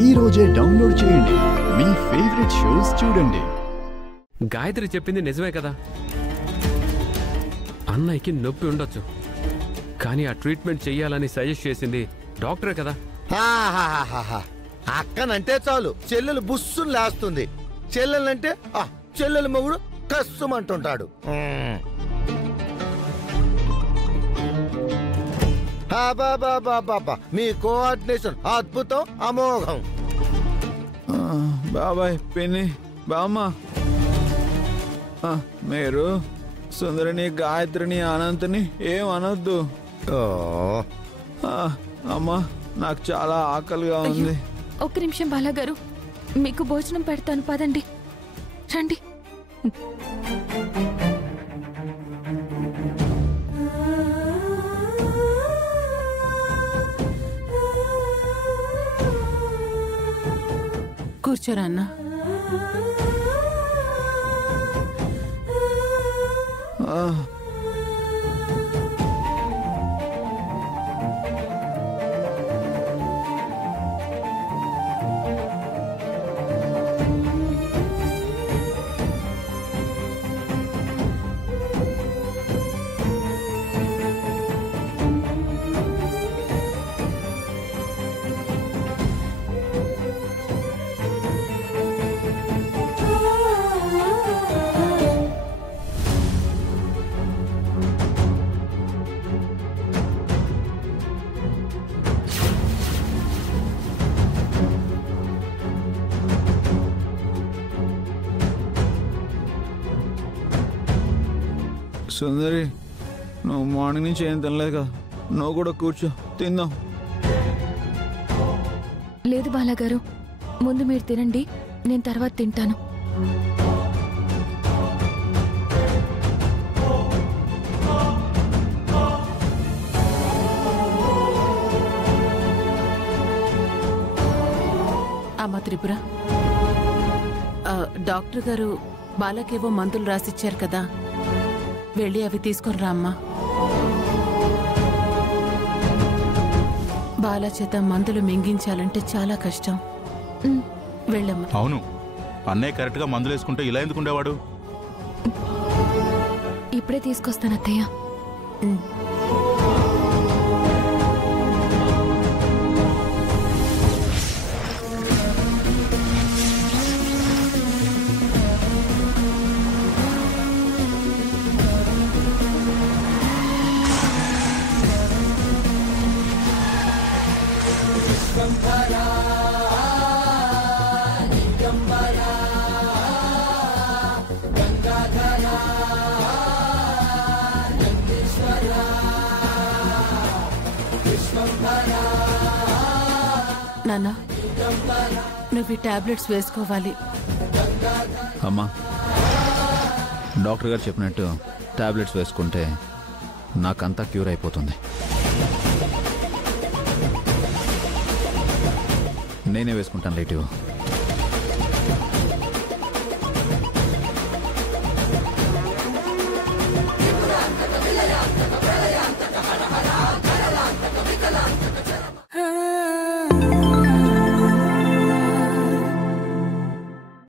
ఈ రోజే డౌన్లోడ్ చేయండి, మీ ఫేవరెట్ షోస్ చూడండి. గాయత్రి చెప్పింది నిజమే కదా. అన్నయ్యకి నొప్పి ఉండొచ్చు, కానీ ఆ ట్రీట్మెంట్ చెయ్యాలని సజెస్ట్ చేసింది డాక్టరే కదా. అక్కనంటే చాలు చెల్లెలు బుస్సును లేస్తుంది. చెల్లెలంటే చెల్లెలు మొగుడు కస్సుమంటుంటాడు. మీ కోఆర్డినేషన్ అద్భుతం, అమోఘం. బాబాయ్, పిన్ని, బామ్మ, మీరు సుందరిని, గాయత్రిని, అనంతని ఏం అనొద్దు. అమ్మా, నాకు చాలా ఆకలిగా ఉంది. ఒక్క నిమిషం బాలాగారు, మీకు భోజనం పెడతాను, పదండి, రండి. కూర్చోరా అన్న. సుందరి, నువ్వు మార్నింగ్ నుంచి ఏం తినలేదు కదా, నువ్వు కూడా కూర్చో, తిందాం. లేదు బాలాగారు, ముందు మీరు తినండి, నేను తర్వాత తింటాను. అమ్మ త్రిపుర, డాక్టర్ గారు బాలకేవో మందులు రాసిచ్చారు కదా, వెళ్ళి అవి తీసుకొని రా అమ్మా. బాల చేత మందులు మింగించాలంటే చాలా కష్టం. వెళ్ళమ్మా. అవును, అన్నయ్య కరెక్ట్ గా మందులు వేసుకుంటే ఇలా ఎందుకుండేవాడు? ఇప్పుడే తీసుకొస్తాను అత్తయ్య. నాన్న, నువ్వు ఈ టాబ్లెట్స్ వేసుకోవాలి. అమ్మా, డాక్టర్ గారు చెప్పినట్టు టాబ్లెట్స్ వేసుకుంటే నాకంతా క్యూర్ అయిపోతుంది. నేనే వేసుకుంటాను లేటివ్.